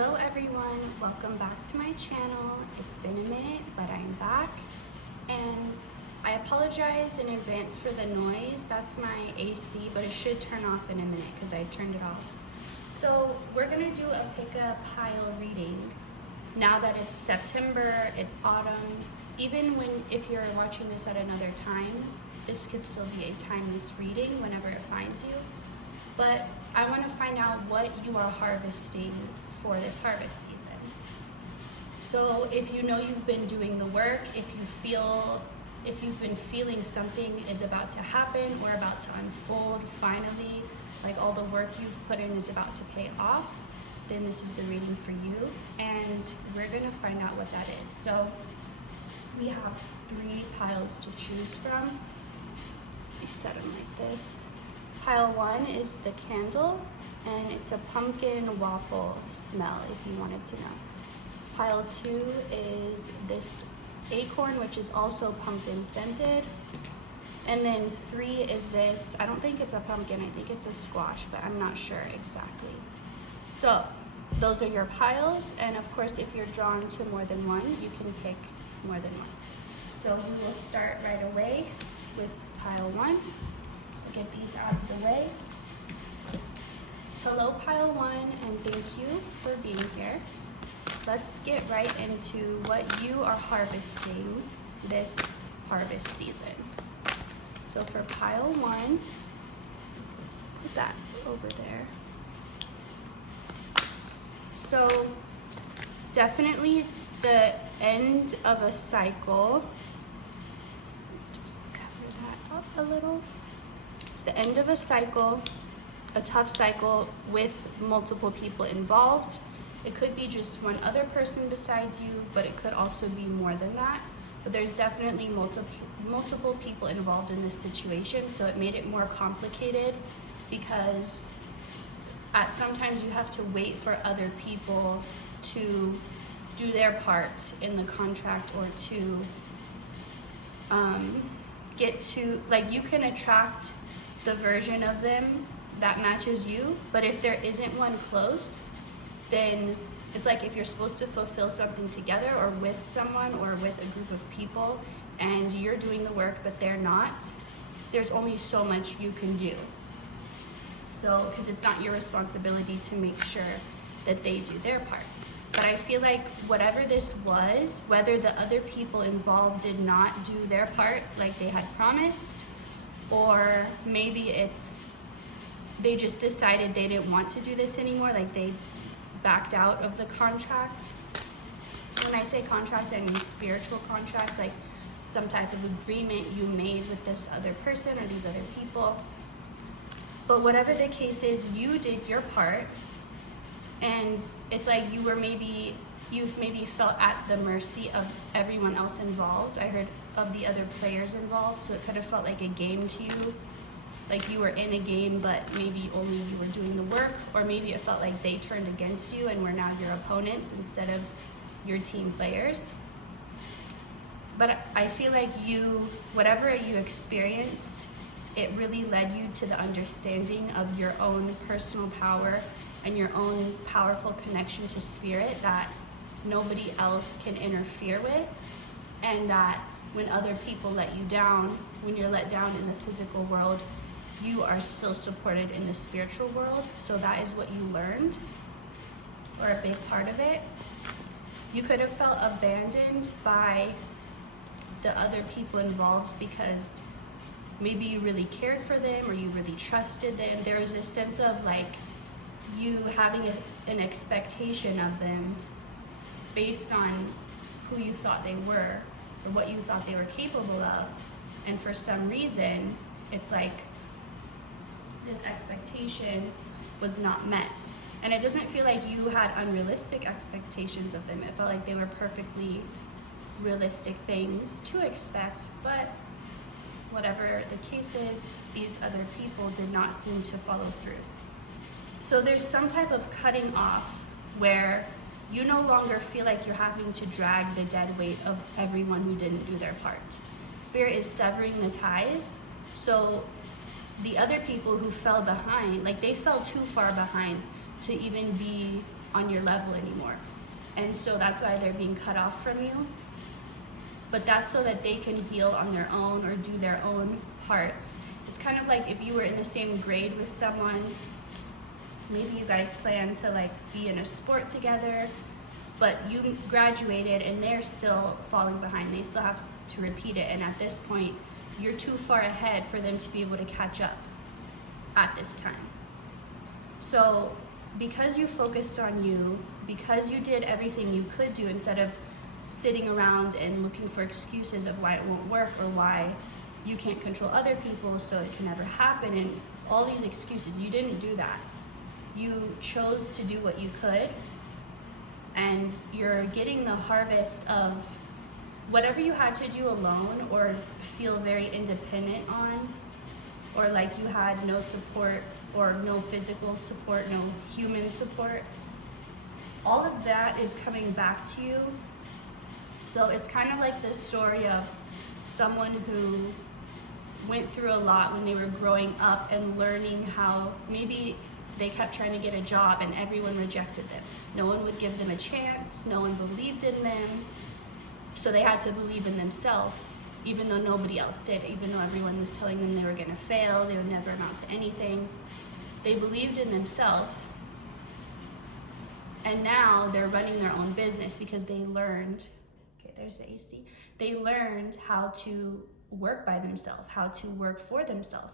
Hello everyone, welcome back to my channel. It's been a minute, but I'm back. And I apologize in advance for the noise. That's my AC, but it should turn off in a minute because I turned it off. So we're gonna do a pick a pile reading. Now that it's September, it's autumn. Even if you're watching this at another time, this could still be a timeless reading whenever it finds you. But I want to find out what you are harvesting for this harvest season. So if you know you've been doing the work, if you've been feeling something is about to happen or about to unfold finally, like all the work you've put in is about to pay off, then this is the reading for you, and we're going to find out what that is. So we have 3 piles to choose from. I set them like this. Pile 1 is the candle, and it's a pumpkin waffle smell if you wanted to know. Pile 2 is this acorn, which is also pumpkin scented. And then 3 is this, I don't think it's a pumpkin, I think it's a squash, but I'm not sure exactly. So those are your piles, and of course if you're drawn to more than one, you can pick more than one. So we will start right away with pile 1. Get these out of the way. Hello pile 1, and thank you for being here. Let's get right into what you are harvesting this harvest season. So for pile 1, put that over there. So definitely the end of a cycle. Just cover that up a little. The end of a cycle, a tough cycle with multiple people involved. It could be just one other person besides you, but it could also be more than that. But there's definitely multiple people involved in this situation, so it made it more complicated because sometimes you have to wait for other people to do their part in the contract or to get to, like, you can attract the version of them that matches you, but if there isn't one close, then it's like if you're supposed to fulfill something together or with someone or with a group of people and you're doing the work but they're not, there's only so much you can do. So, because it's not your responsibility to make sure that they do their part. But I feel like whatever this was, whether the other people involved did not do their part like they had promised, or maybe they just decided they didn't want to do this anymore, like they backed out of the contract. When I say contract, I mean spiritual contract, like some type of agreement you made with this other person or these other people. But whatever the case is, you did your part, and it's like you've maybe felt at the mercy of everyone else involved. I heard of the other players involved, so it kind of felt like a game to you, like you were in a game but maybe only you were doing the work, or maybe it felt like they turned against you and were now your opponents instead of your team players. But I feel like whatever you experienced, it really led you to the understanding of your own personal power and your own powerful connection to spirit that nobody else can interfere with, and that when other people let you down, when you're let down in the physical world, you are still supported in the spiritual world. So that is what you learned, or a big part of it. You could have felt abandoned by the other people involved because maybe you really cared for them or you really trusted them. There was a sense of like you having an expectation of them based on who you thought they were or what you thought they were capable of, and for some reason it's like this expectation was not met. And it doesn't feel like you had unrealistic expectations of them. It felt like they were perfectly realistic things to expect, but whatever the case is, these other people did not seem to follow through. So there's some type of cutting off where you no longer feel like you're having to drag the dead weight of everyone who didn't do their part. Spirit is severing the ties, so the other people who fell behind, like they fell too far behind to even be on your level anymore. And so that's why they're being cut off from you. But that's so that they can heal on their own or do their own parts. It's kind of like if you were in the same grade with someone, maybe you guys plan to like be in a sport together, but you graduated and they're still falling behind. They still have to repeat it, and at this point, you're too far ahead for them to be able to catch up at this time. So because you focused on you, because you did everything you could do instead of sitting around and looking for excuses of why it won't work or why you can't control other people so it can never happen, and all these excuses, you didn't do that. You chose to do what you could, and you're getting the harvest of whatever you had to do alone or feel very independent on, or like you had no support or no physical support, no human support. All of that is coming back to you. So it's kind of like this story of someone who went through a lot when they were growing up and learning how maybe they kept trying to get a job and everyone rejected them. No one would give them a chance, no one believed in them. So they had to believe in themselves, even though nobody else did, even though everyone was telling them they were gonna fail, they would never amount to anything. They believed in themselves, and now they're running their own business because they learned, okay, there's the AC. They learned how to work by themselves, how to work for themselves.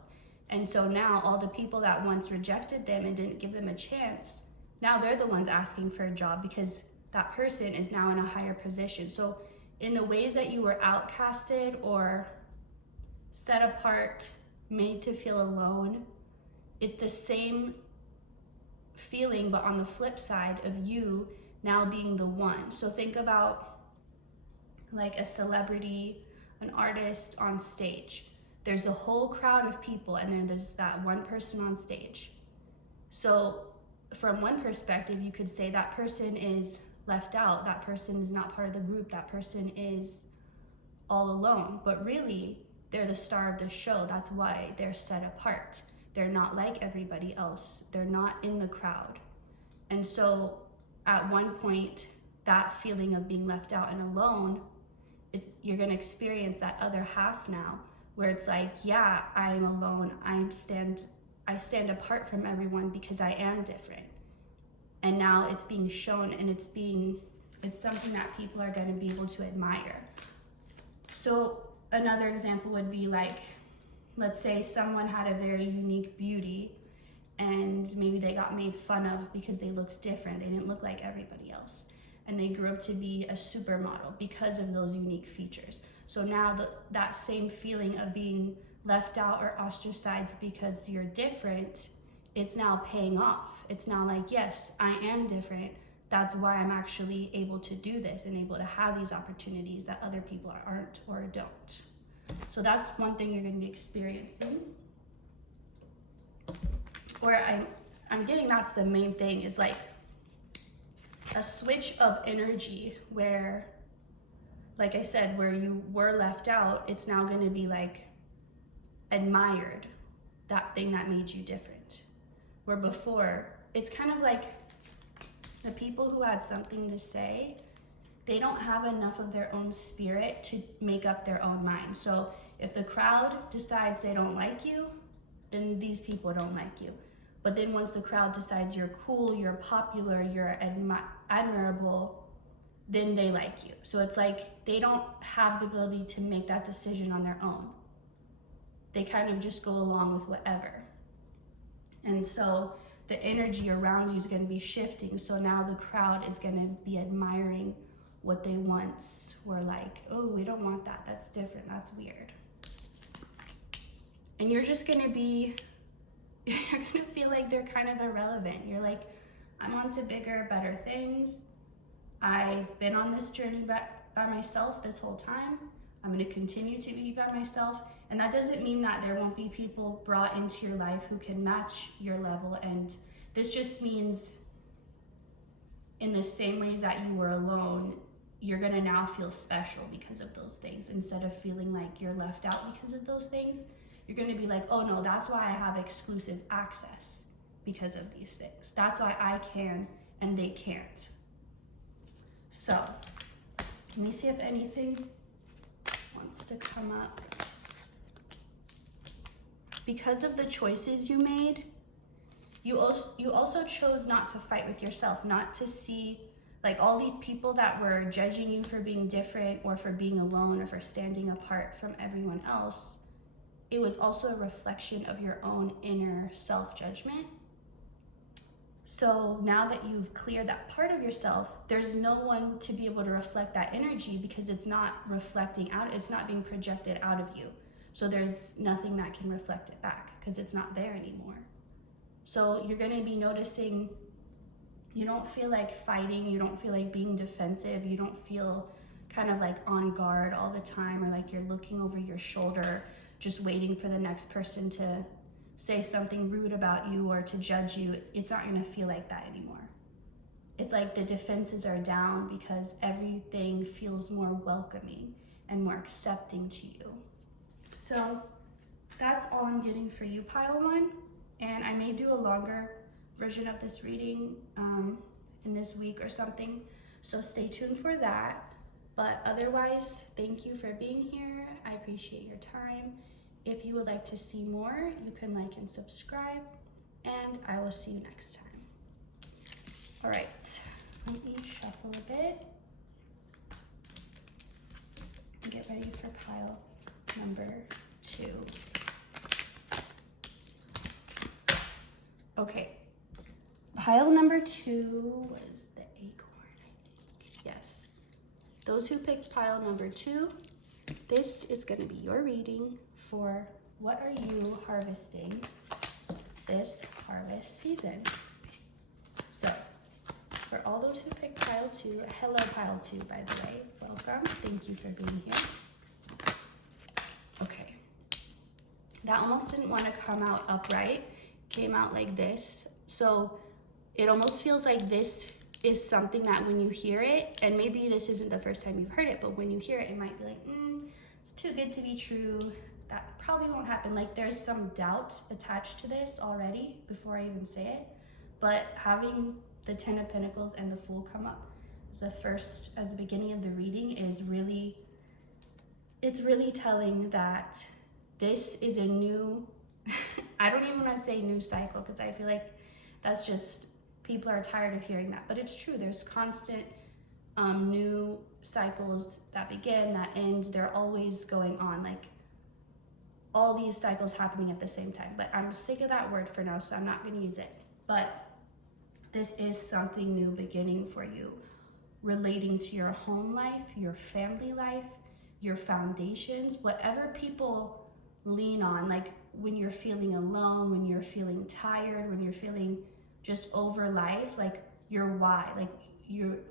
And so now all the people that once rejected them and didn't give them a chance, now they're the ones asking for a job because that person is now in a higher position. So in the ways that you were outcasted or set apart, made to feel alone, it's the same feeling, but on the flip side of you now being the one. So think about like a celebrity, an artist on stage. There's a whole crowd of people, and then there's that one person on stage. So from one perspective, you could say that person is left out, that person is not part of the group, that person is all alone. But really, they're the star of the show. That's why they're set apart. They're not like everybody else. They're not in the crowd. And so at one point, that feeling of being left out and alone, you're gonna experience that other half now, where it's like, yeah, I'm alone. I stand apart from everyone because I am different. And now it's being shown, and it's something that people are gonna be able to admire. So another example would be like, let's say someone had a very unique beauty and maybe they got made fun of because they looked different. They didn't look like everybody else. And they grew up to be a supermodel because of those unique features. So now that same feeling of being left out or ostracized because you're different, it's now paying off. It's now like, yes, I am different. That's why I'm actually able to do this and able to have these opportunities that other people aren't or don't. So that's one thing you're going to be experiencing. Or I'm getting that's the main thing, is like a switch of energy where, like I said, where you were left out, it's now going to be like admired, that thing that made you different. Where before, it's kind of like the people who had something to say, they don't have enough of their own spirit to make up their own mind. So if the crowd decides they don't like you, then these people don't like you. But then once the crowd decides you're cool, you're popular, you're admirable, then they like you. So it's like they don't have the ability to make that decision on their own. They kind of just go along with whatever. And so the energy around you is going to be shifting. So now the crowd is going to be admiring what they once were like, oh, we don't want that, that's different, that's weird. And you're just gonna feel like they're kind of irrelevant. You're like, I'm on to bigger, better things. I've been on this journey by myself this whole time. I'm gonna continue to be by myself. And that doesn't mean that there won't be people brought into your life who can match your level. And this just means in the same ways that you were alone, you're gonna now feel special because of those things. Instead of feeling like you're left out because of those things, you're gonna be like, oh no, that's why I have exclusive access because of these things. That's why I can and they can't. So let me see if anything wants to come up. Because of the choices you made, you also chose not to fight with yourself, not to see like all these people that were judging you for being different or for being alone or for standing apart from everyone else. It was also a reflection of your own inner self-judgment. So now that you've cleared that part of yourself, there's no one to be able to reflect that energy because it's not reflecting out, it's not being projected out of you. So there's nothing that can reflect it back because it's not there anymore. So you're going to be noticing you don't feel like fighting, you don't feel like being defensive, you don't feel kind of like on guard all the time or like you're looking over your shoulder just waiting for the next person to say something rude about you or to judge you. It's not going to feel like that anymore. It's like the defenses are down because everything feels more welcoming and more accepting to you. So that's all I'm getting for you, pile one. And I may do a longer version of this reading in this week or something. So stay tuned for that. But otherwise, thank you for being here. I appreciate your time. If you would like to see more, you can like and subscribe, and I will see you next time. All right, let me shuffle a bit and get ready for pile number 2. Okay, pile number 2 was the acorn, I think. Yes. Those who picked pile number 2, this is going to be your reading for what are you harvesting this harvest season. So, for all those who picked pile 2, hello pile 2, by the way, welcome. Thank you for being here. Okay. That almost didn't want to come out upright. Came out like this. So, it almost feels like this is something that when you hear it, and maybe this isn't the first time you've heard it, but when you hear it, it might be like, it's too good to be true. That probably won't happen. Like there's some doubt attached to this already before I even say it. But having the 10 of Pentacles and the Fool come up as the beginning of the reading is really, it's really telling that this is a new, I don't even want to say new cycle because I feel like that's just, people are tired of hearing that, but it's true. There's constant new cycles that begin, that end. They're always going on, like all these cycles happening at the same time. But I'm sick of that word for now, so I'm not going to use it. But this is something new beginning for you, relating to your home life, your family life, your foundations, whatever people lean on, like when you're feeling alone, when you're feeling tired, when you're feeling just over life, like your why, like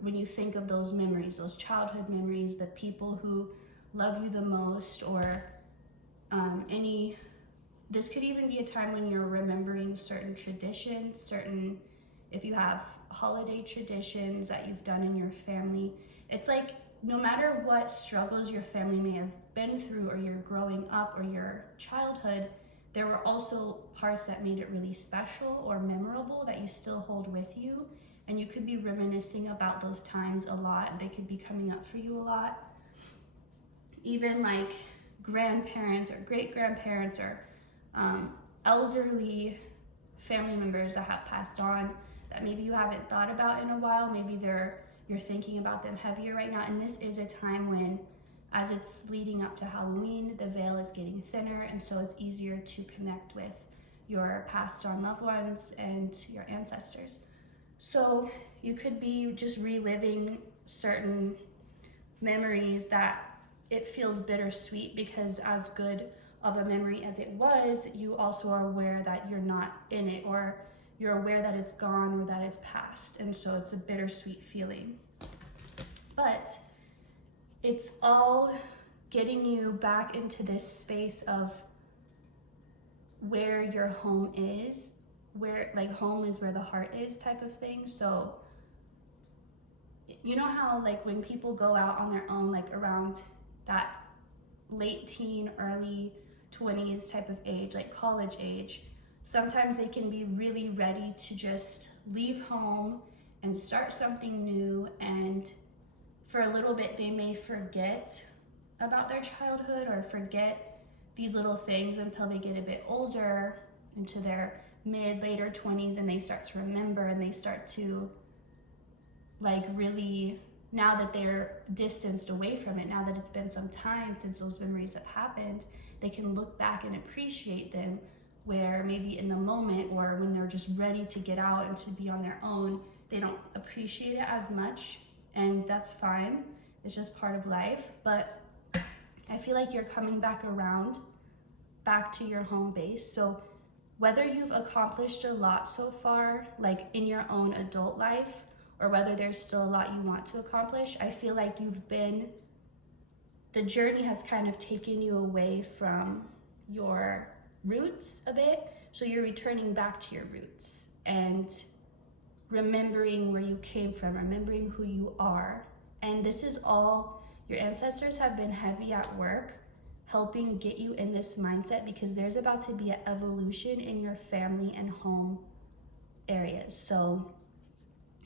when you think of those memories, those childhood memories, the people who love you the most, or this could even be a time when you're remembering certain traditions, if you have holiday traditions that you've done in your family. It's like no matter what struggles your family may have been through, or your growing up, or your childhood, there were also parts that made it really special or memorable that you still hold with you. And you could be reminiscing about those times a lot, and they could be coming up for you a lot. Even like grandparents or great-grandparents or elderly family members that have passed on that maybe you haven't thought about in a while. Maybe you're thinking about them heavier right now. And this is a time when, as it's leading up to Halloween, the veil is getting thinner, and so it's easier to connect with your passed on loved ones and your ancestors. So you could be just reliving certain memories that it feels bittersweet, because as good of a memory as it was, you also are aware that you're not in it, or you're aware that it's gone or that it's past. And so it's a bittersweet feeling. But it's all getting you back into this space of where your home is, where like home is where the heart is type of thing. So you know how like when people go out on their own, like around that late teen, early 20s type of age, like college age, sometimes they can be really ready to just leave home and start something new, and for a little bit they may forget about their childhood or forget these little things until they get a bit older, into their later 20s, and they start to remember, and they start to like really, now that they're distanced away from it, now that it's been some time since those memories have happened, they can look back and appreciate them, where maybe in the moment or when they're just ready to get out and to be on their own, they don't appreciate it as much, and that's fine. It's just part of life. But I feel like you're coming back around, back to your home base. So whether you've accomplished a lot so far, like in your own adult life, or whether there's still a lot you want to accomplish, I feel like the journey has kind of taken you away from your roots a bit. So you're returning back to your roots and remembering where you came from, remembering who you are. And this is all, your ancestors have been heavy at work helping get you in this mindset, because there's about to be an evolution in your family and home areas. So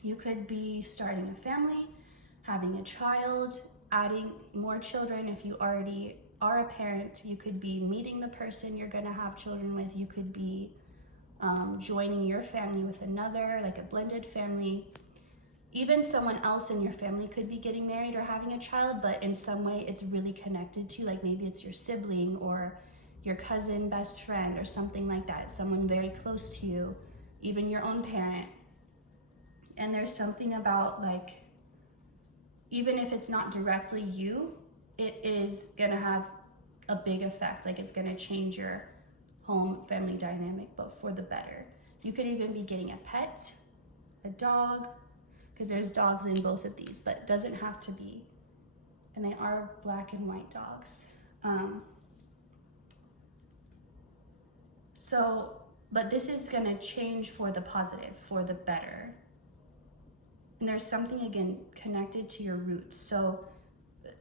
you could be starting a family, having a child, adding more children. If you already are a parent, you could be meeting the person you're gonna have children with. You could be joining your family with another, like a blended family. Even someone else in your family could be getting married or having a child, but in some way it's really connected to you. Like maybe it's your sibling or your cousin, best friend, or something like that. Someone very close to you, even your own parent. And there's something about, like, even if it's not directly you, it is gonna have a big effect. Like it's gonna change your home family dynamic, but for the better. You could even be getting a pet, a dog, because there's dogs in both of these, but it doesn't have to be. And they are black and white dogs. But this is gonna change for the positive, for the better. And there's something, again, connected to your roots. So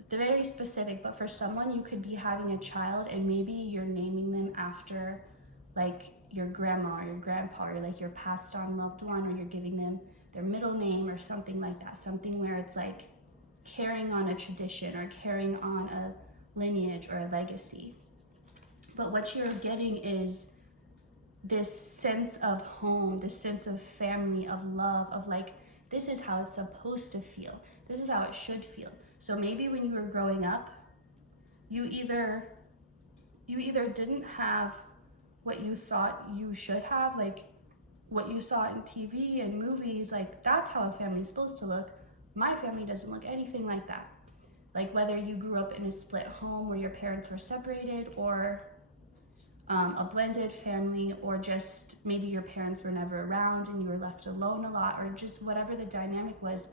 they're very specific, but for someone, you could be having a child and maybe you're naming them after like your grandma or your grandpa, or like your passed on loved one, or you're giving them their middle name or something like that. Something where it's like carrying on a tradition or carrying on a lineage or a legacy. But what you're getting is this sense of home, this sense of family, of love, of like, this is how it's supposed to feel. This is how it should feel. So maybe when you were growing up, you either didn't have what you thought you should have, like what you saw in TV and movies, like that's how a family is supposed to look. My family doesn't look anything like that. Like whether you grew up in a split home where your parents were separated, or a blended family, or just maybe your parents were never around and you were left alone a lot, or just whatever the dynamic was,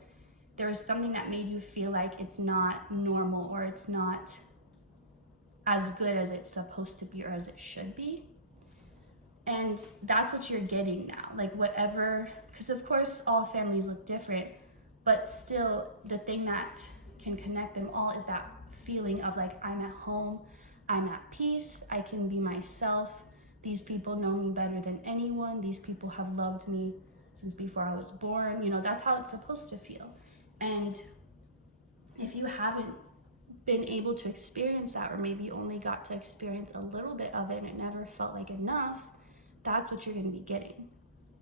there was something that made you feel like it's not normal, or it's not as good as it's supposed to be or as it should be. And that's what you're getting now, like whatever, because of course all families look different, but still the thing that can connect them all is that feeling of like, I'm at home, I'm at peace, I can be myself. These people know me better than anyone. These people have loved me since before I was born. You know, that's how it's supposed to feel. And if you haven't been able to experience that, or maybe only got to experience a little bit of it and it never felt like enough, that's what you're gonna be getting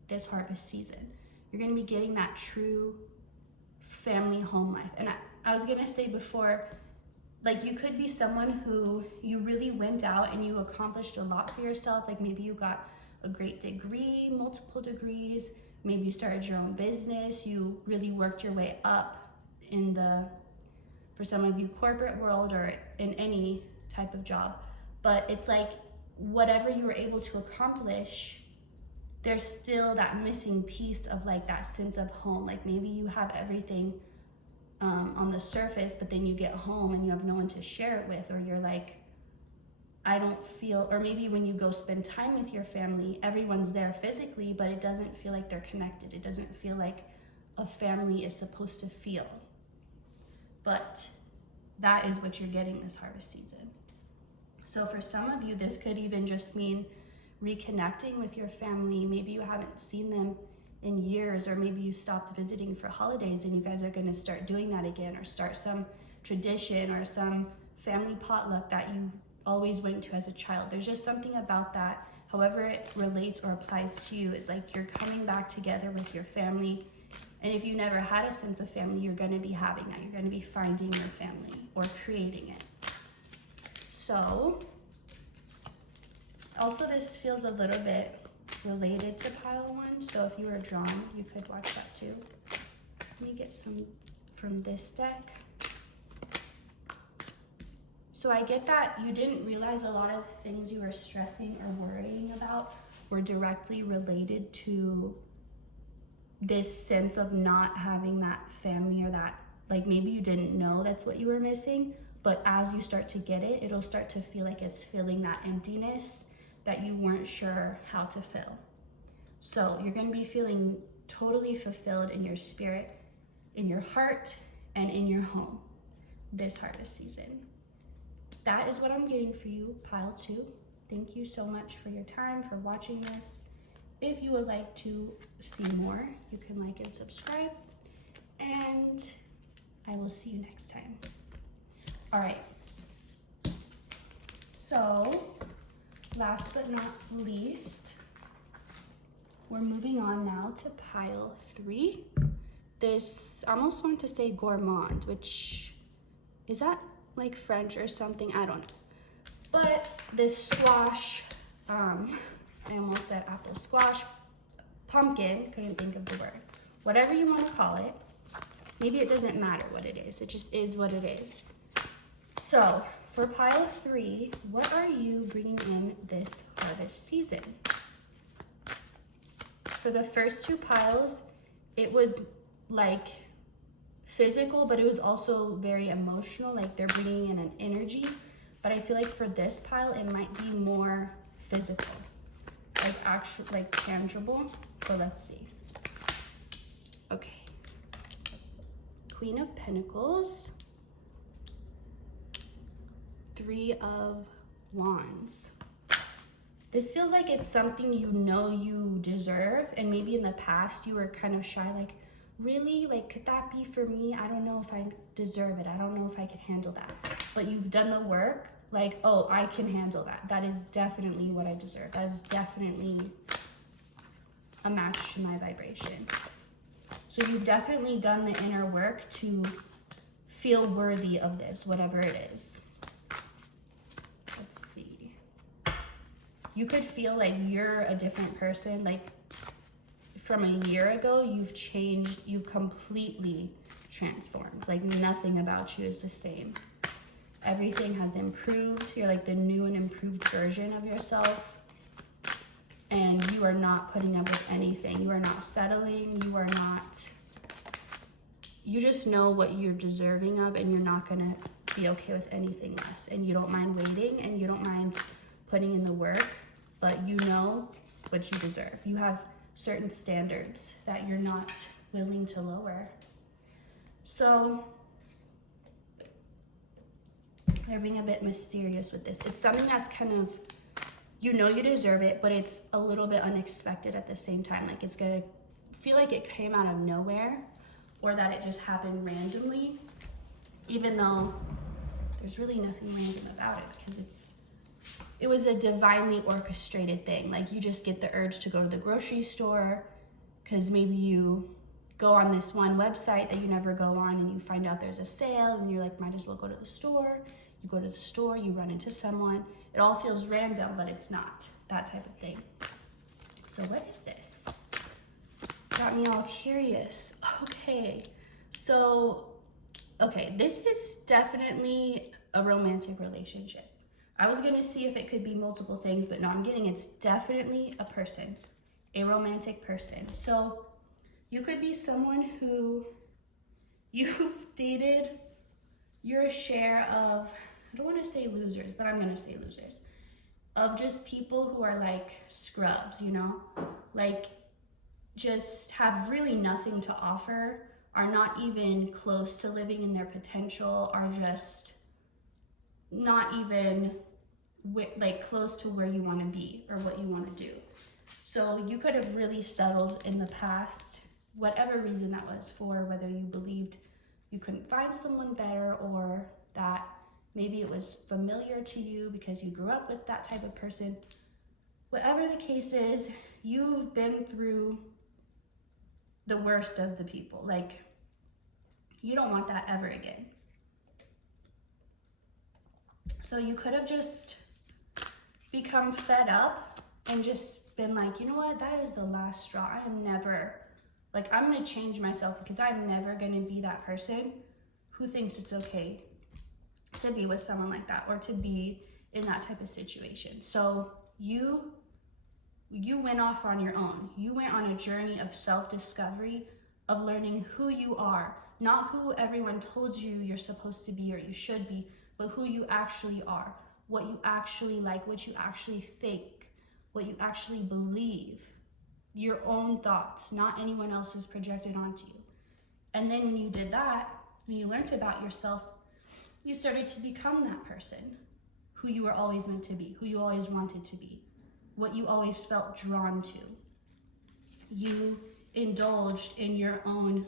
this harvest season. You're gonna be getting that true family home life. And I was gonna say before, like you could be someone who you really went out and you accomplished a lot for yourself. Like maybe you got a great degree, multiple degrees, maybe you started your own business, you really worked your way up in the, for some of you, corporate world, or in any type of job. But it's like whatever you were able to accomplish, there's still that missing piece of like that sense of home. Like maybe you have everything on the surface, but then you get home and you have no one to share it with, or you're like, I don't feel, or maybe when you go spend time with your family, everyone's there physically, but it doesn't feel like they're connected. It doesn't feel like a family is supposed to feel. But that is what you're getting this harvest season. So for some of you, this could even just mean reconnecting with your family. Maybe you haven't seen them in years, or maybe you stopped visiting for holidays and you guys are going to start doing that again, or start some tradition or some family potluck that you always went to as a child. There's just something about that, however it relates or applies to you. It's like you're coming back together with your family. And if you never had a sense of family, you're going to be having that. You're going to be finding your family or creating it. So, also this feels a little bit related to pile 1. So if you were drawn, you could watch that too. Let me get some from this deck. So I get that you didn't realize a lot of things you were stressing or worrying about were directly related to this sense of not having that family, or that, like, maybe you didn't know that's what you were missing, but as you start to get it, it'll start to feel like it's filling that emptiness that you weren't sure how to fill. So you're going to be feeling totally fulfilled in your spirit, in your heart, and in your home this harvest season. That is what I'm getting for you, pile 2. Thank you so much for your time, for watching this. If you would like to see more, you can like and subscribe, and I will see you next time. All right, so last but not least, we're moving on now to pile 3. This, I almost want to say gourmand, which, is that like French or something? I don't know. But this squash, I almost said apple squash, pumpkin, couldn't think of the word. Whatever you want to call it. Maybe it doesn't matter what it is. It just is what it is. So for pile 3, what are you bringing in this harvest season? For the first 2 piles, it was like physical, but it was also very emotional, like they're bringing in an energy. But I feel like for this pile, it might be more physical, like actual, like tangible. So let's see. Okay. Queen of Pentacles, 3 of Wands. This feels like it's something you know you deserve, and maybe in the past you were kind of shy, like, really? Like, could that be for me? I don't know if I deserve it. I don't know if I can handle that. But you've done the work, like, oh, I can handle that. That is definitely what I deserve. That is definitely a match to my vibration. So you've definitely done the inner work to feel worthy of this, whatever it is. Let's see. You could feel like you're a different person, like from a year ago, you've changed, you've completely transformed. Like nothing about you is the same. Everything has improved. You're like the new and improved version of yourself. And you are not putting up with anything. You are not settling. You are not, you just know what you're deserving of, and you're not gonna be okay with anything less. And you don't mind waiting, and you don't mind putting in the work, but you know what you deserve. You have certain standards that you're not willing to lower. So they're being a bit mysterious with this. It's something that's kind of, you know you deserve it, but it's a little bit unexpected at the same time. Like it's gonna feel like it came out of nowhere, or that it just happened randomly, even though there's really nothing random about it, because it was a divinely orchestrated thing. Like you just get the urge to go to the grocery store because maybe you go on this one website that you never go on, and you find out there's a sale, and you're like, might as well go to the store. You go to the store, you run into someone. It all feels random, but it's not, that type of thing. So what is this? Got me all curious. Okay, so, okay, this is definitely a romantic relationship. I was gonna see if it could be multiple things, but no, I'm getting it's definitely a person, a romantic person. So you could be someone who you've dated, you're a share of, I don't wanna say losers, but I'm gonna say losers, of just people who are like scrubs, you know? Like just have really nothing to offer, are not even close to living in their potential, are just not even like close to where you want to be or what you want to do. So you could have really settled in the past, whatever reason that was for, whether you believed you couldn't find someone better, or that maybe it was familiar to you because you grew up with that type of person. Whatever the case is, you've been through the worst of the people. Like, you don't want that ever again. So you could have just become fed up and just been like, you know what, that is the last straw. I am never, like, I'm gonna change myself because I'm never gonna be that person who thinks it's okay to be with someone like that or to be in that type of situation. So you went off on your own. You went on a journey of self-discovery, of learning who you are, not who everyone told you you're supposed to be or you should be, but who you actually are, what you actually like, what you actually think, what you actually believe, your own thoughts, not anyone else's projected onto you. And then when you did that, when you learned about yourself, you started to become that person who you were always meant to be, who you always wanted to be, what you always felt drawn to. You indulged in your own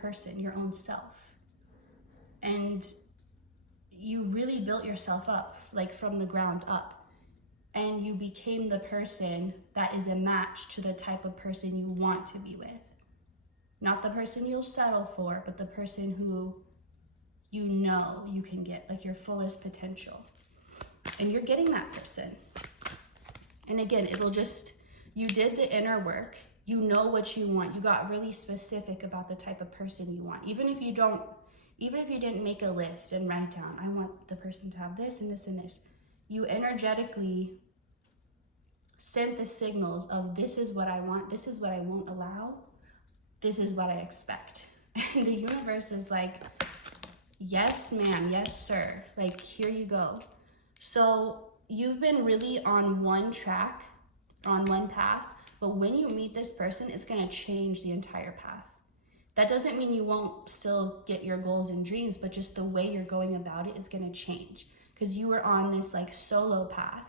person, your own self. And you really built yourself up, like from the ground up. And you became the person that is a match to the type of person you want to be with. Not the person you'll settle for, but the person who you know you can get, like your fullest potential. And you're getting that person. And again, it'll just, you did the inner work, you know what you want, you got really specific about the type of person you want. Even if you didn't make a list and write down, I want the person to have this and this and this, you energetically sent the signals of this is what I want, this is what I won't allow, this is what I expect. And the universe is like, yes, ma'am, yes, sir, like, here you go. So you've been really on one track, on one path, but when you meet this person, it's gonna change the entire path. That doesn't mean you won't still get your goals and dreams, but just the way you're going about it is gonna change, because you were on this like solo path.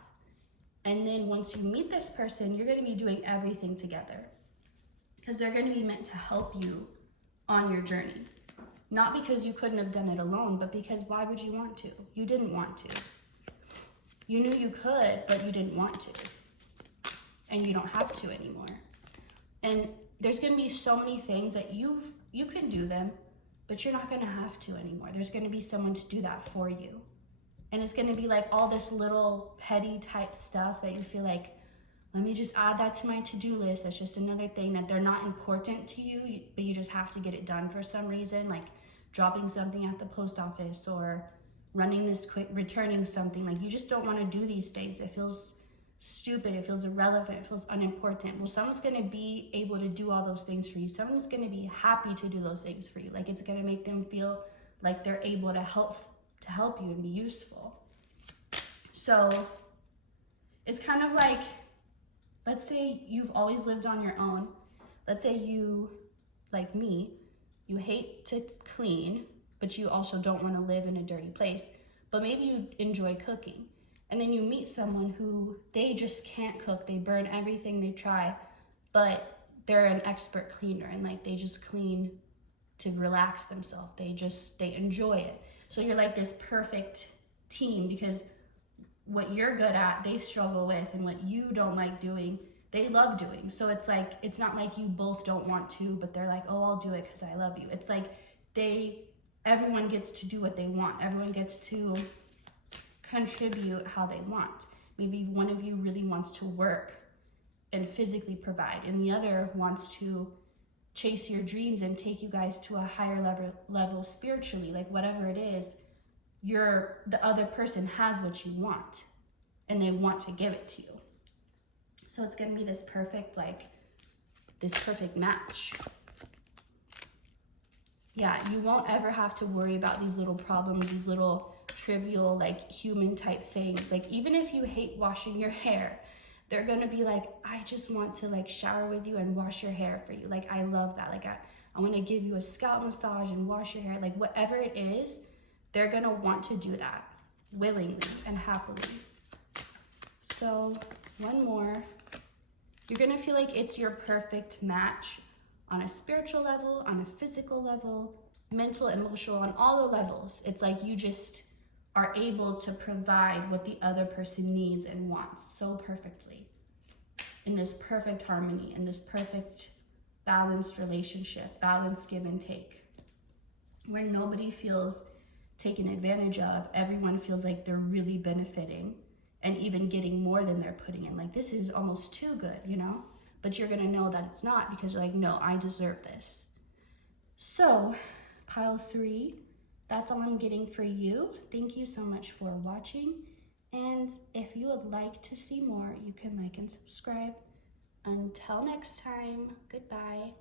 And then once you meet this person, you're gonna be doing everything together, because they're gonna be meant to help you on your journey. Not because you couldn't have done it alone, but because why would you want to? You didn't want to. You knew you could, but you didn't want to. And you don't have to anymore. And there's gonna be so many things that you can do them, but you're not gonna have to anymore. There's gonna be someone to do that for you. And it's gonna be like all this little petty type stuff that you feel like, let me just add that to my to-do list. That's just another thing that they're not important to you, but you just have to get it done for some reason, like dropping something at the post office or running this quick, returning something. Like, you just don't wanna do these things. It feels stupid, it feels irrelevant, it feels unimportant. Well, someone's gonna be able to do all those things for you. Someone's gonna be happy to do those things for you. Like, it's gonna make them feel like they're able to help you and be useful. So it's kind of like, let's say you've always lived on your own. Let's say you, like me, you hate to clean, but you also don't want to live in a dirty place, but maybe you enjoy cooking. And then you meet someone who, they just can't cook, they burn everything they try, but they're an expert cleaner, and like they just clean to relax themselves. They enjoy it. So you're like this perfect team, because what you're good at, they struggle with, and what you don't like doing, they love doing. So it's like, it's not like you both don't want to, but they're like, oh, I'll do it because I love you. It's like everyone gets to do what they want. Everyone gets to contribute how they want. Maybe one of you really wants to work and physically provide, and the other wants to chase your dreams and take you guys to a higher level spiritually. Like, whatever it is, the other person has what you want, and they want to give it to you. So it's gonna be this perfect match. Yeah, you won't ever have to worry about these little problems, these little trivial, like, human type things. Like, even if you hate washing your hair, they're gonna be like, I just want to like shower with you and wash your hair for you. Like, I love that. Like, I want to give you a scalp massage and wash your hair. Like, whatever it is, they're gonna want to do that willingly and happily. So one more. You're gonna feel like it's your perfect match on a spiritual level, on a physical level, mental, emotional, on all the levels. It's like you just are able to provide what the other person needs and wants so perfectly, in this perfect harmony, in this perfect balanced relationship, balanced give and take, where nobody feels taken advantage of. Everyone feels like they're really benefiting and even getting more than they're putting in. Like, this is almost too good, you know? But you're gonna know that it's not, because you're like, no, I deserve this. So, pile 3, that's all I'm getting for you. Thank you so much for watching. And if you would like to see more, you can like and subscribe. Until next time, goodbye.